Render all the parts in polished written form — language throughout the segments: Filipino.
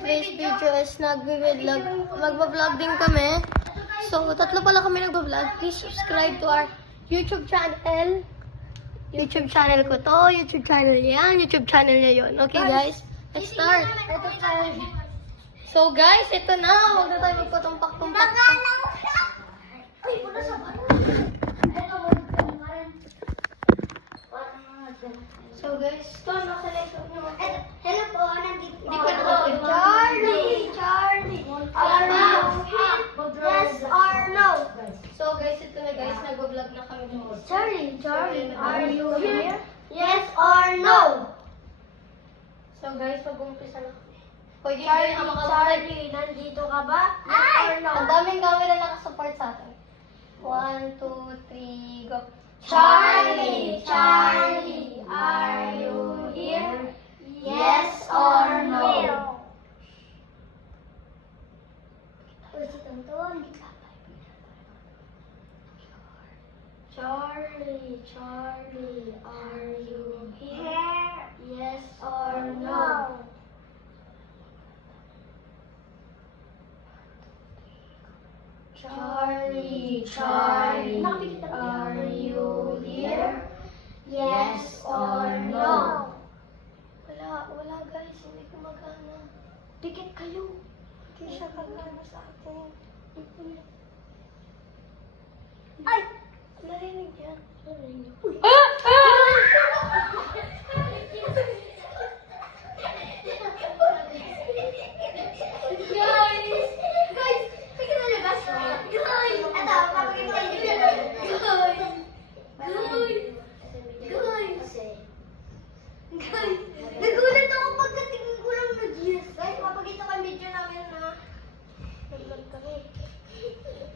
today's video is magbablog din kami. So, tatlo pala kami nagbablog. Please subscribe to our YouTube channel. YouTube channel ko to, YouTube channel yan, YouTube channel niya yun. Okay guys, let's start. So guys, ito na. Huwag na tayo magpatumpak-tumpak. So guys, ito na sa next one. Hello po, nandito Hindi ko na Charlie! Are you here? Yes or no? So guys, ito na guys, nag-vlog na kami. Charlie, are you here? Yes or no? So guys, mag-umpisa na kami. Pwede Charlie, nandito ka ba? Yes or no? Ang daming camera na nakasupport sa atin. 1, 2, 3, go. Charlie, are you here? Yes or no? Si Tonton. Charlie, are you here? Yes or no? Charlie, are you here? Yes or no? Wala guys, hindi kumagana. Dikit kayo. Hindi siya kagana sa atin. Ay! Narinig yan. Guys! Sige na labas. Guys! Ito, papakita ko yung video. Guys! Nagulat ako pagkatingin ko lang na yes. Guys, papakita ko yung video namin na nag-vlog kami.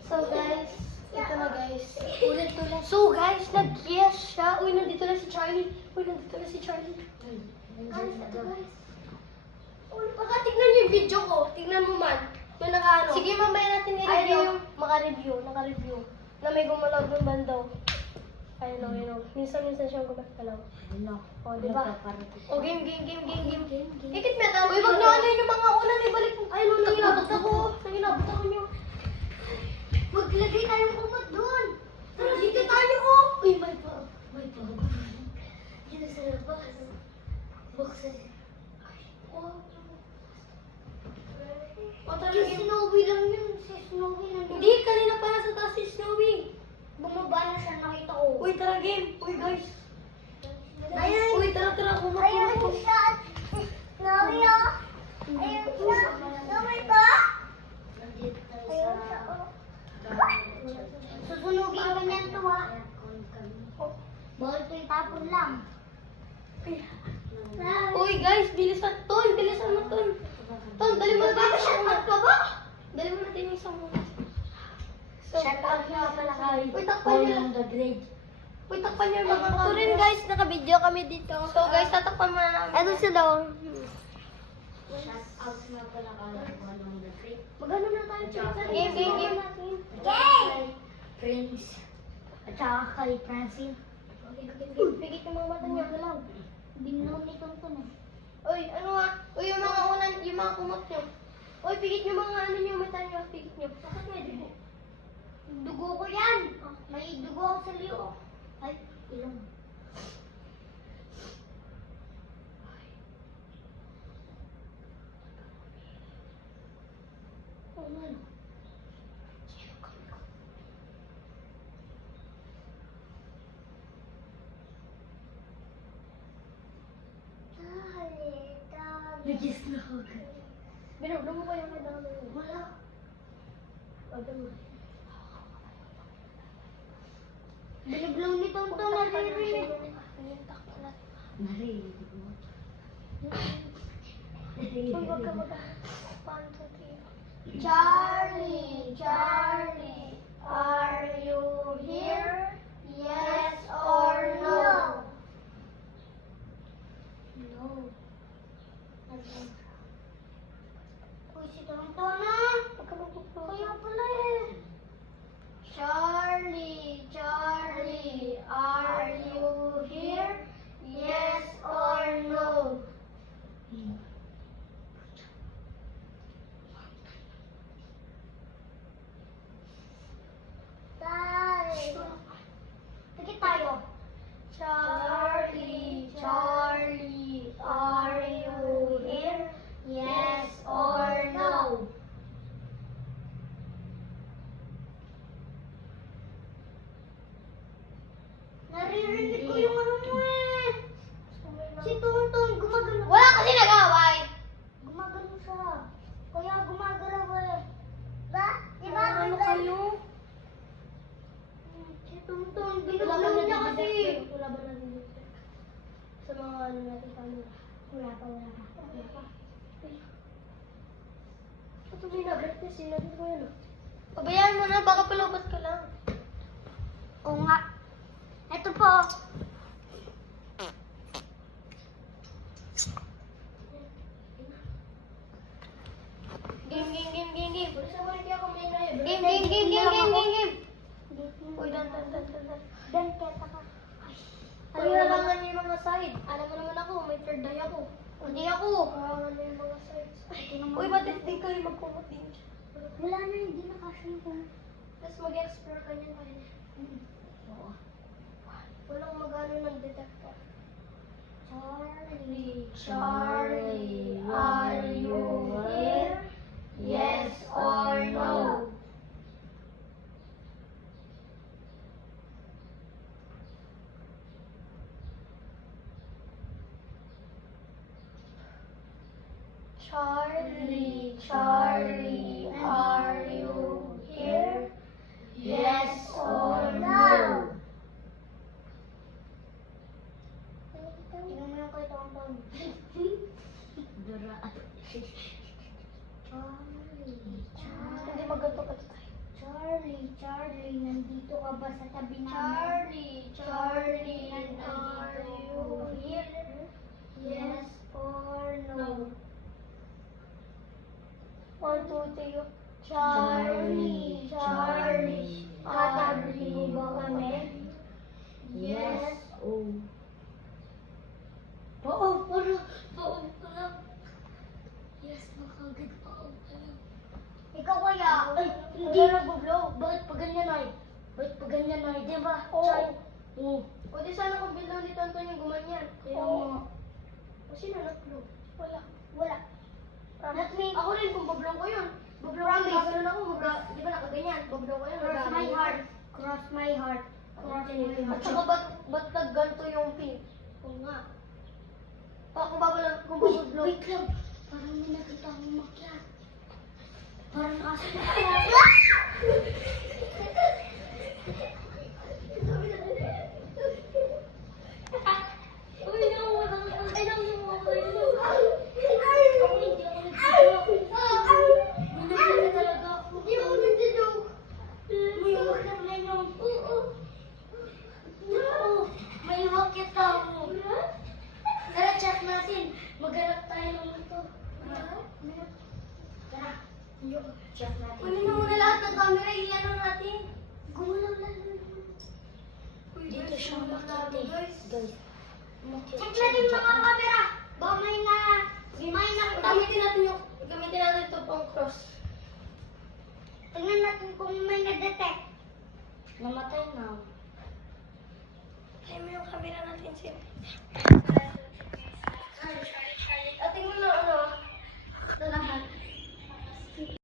So guys, ito na guys. Ulit. So guys, nag-yes siya. Uy, nandito na si Charlie. Guys, ito guys. Baka tignan niyo yung video ko. Tignan mo man. Yung nakaano. Sige, mamaya natin i-review yung naka-review. Na may gumalaw ng bandaw. I know. Minsan siyang gumalaw. O, diba? O, game. Ikit mo yan. Uy, wag nyo ano yung mga ulan. Ibalik. Ay, no, nanginabot ako nyo. Maglagay tayong kumot doon. Tara, dito tayo, oh. Uy, may pa. Dito sa labas. Buksan. O, tara, Si game. Snowy lang yun. Si Snowy lang. Hindi, kanina pa nasa taas si Snowy. Bumaba na siya, nakita ko. Uy, tara, game. Uy, guys. Ayan. Uy, tara. Ayan siya. Snowy, oh. Ayan siya. Snowy ba? Ayan siya, oh. Susunugin ka niyan to, ha? Bawal ko itapon lang. Uy, guys, bilisan mo, Ton. Ton, dali mo natin yung isang muna. ka ba? Dali mo natin yung isang muna. So, Shut up nga pala kayo. Uy, takpan niyo yung mga Ito rin guys, naka-video kami dito. So, guys, tatakpan muna namin. Ito sila. Shout out nga pala kayo ng the trip. Magano na tayo, Game. Game! Prince. At saka kay Francine. Pigit yung mga mata niyo, galaw. Binom ni Tonton eh. Uy, ano nga? Uy, yung mga kumot niyo. Uy, pigit yung mga ano niyo, mata niyo, pigit niyo. Bakit may dugo? Dugo ko yan. May dugo ako sa liyo. Ay, ilong. Oh, ano? Nagis na ako. Binublo mo kayo may dami. Wala. Biniblow ni Tonton, naririnig. Narinig mo. Uy, wag ka mag- 1, 2, 3. Charlie, are you here? Yes or no? No. Uy, si Tonton ah. Wag ka mag-upload. Kaya pala eh. Charlie, are you here? Yes or no? siya. Kaya gumagalaw eh. Ba? Di ba? Ano kayo? Si Tonton, Wala ba binuglaw niya kasi. nag-detect? Wala ba nag-detect? Sa mga ano natin camera. Wala pa, wala pa. Wala pa. Ay. Ito may na-brightness yun. Natin ko yan ah. Pabayaan mo na, baka palabas ka lang. Oo nga. Ito po. Game. Gusto mo rin ako may kaya. Game. Uy, dan. Dan, keta ka. Kailangan niyo yung mga side. Alam mo naman ako, may third eye ako. Hindi ako. Kailangan niyo yung mga sides. Ito naman. Uy, ba't hindi kayo magkumot din? Wala na, hindi na kasi ko. Tapos mag-explore ka niyan kayo. Oo. Walang magano ng detector. Charlie. are you here? Yes or no? Charlie, are you here? Yes or no? Tingnan mo yung kay Tonton. Dura. Hindi maganda ka tayo. Charlie, nandito ka ba sa tabi namin? Charlie, are you here? Yes or no? 1, 2, 3. Charlie, katabi mo ba kami? Yes. Oh. Oo, pala. Yes, makagad. Oo, pala. Ikaw kaya? Ay, Hindi. wala nag-blow. Bakit pa ganyan ay? Bakit pa ganyan ay? Di ba? Oo. Oo. Pwede sana kung bilaw ni Tonton yung gumanyan. Kaya Oo. nga. O sino nag-blow? Wala. Wala. Promise. Not me. Ako rin kung bablow ko yun. Bablow ko, gano'n ako. Di ba nakaganyan? Bablow ko yun. Cross my magagamit. heart. Cross my heart. Cross my At heart. saka ba't nagganto yung pin? Oo nga. Kung bablow, kung Uy, bablow. wait lang. Parang may nakita akong makyat. Parang aso. Uy, nakuha ka. Ay, nakuha ka. Ako hindi ako nagsijoke. Minagyan talaga ako. Hindi ako nagsijoke. May makyat na yun. Oo. Oo, may makyat ako. Tara, check natin. Maghanap tayo ng ito. Tara. Check natin. Kunin mo muna lahat ng camera, i-ano natin. Gumalaw lang. Dito siya makyat eh. Guys. Makyat Check siya natin dyan. mga kamera. Baka may nakita. Gamitin natin ito pang cross. Tingnan natin kung may na-detect. Namatay na. Tayo mo yung camera natin, Sim. Ating mo na ano. Ito lahat.